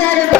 that at.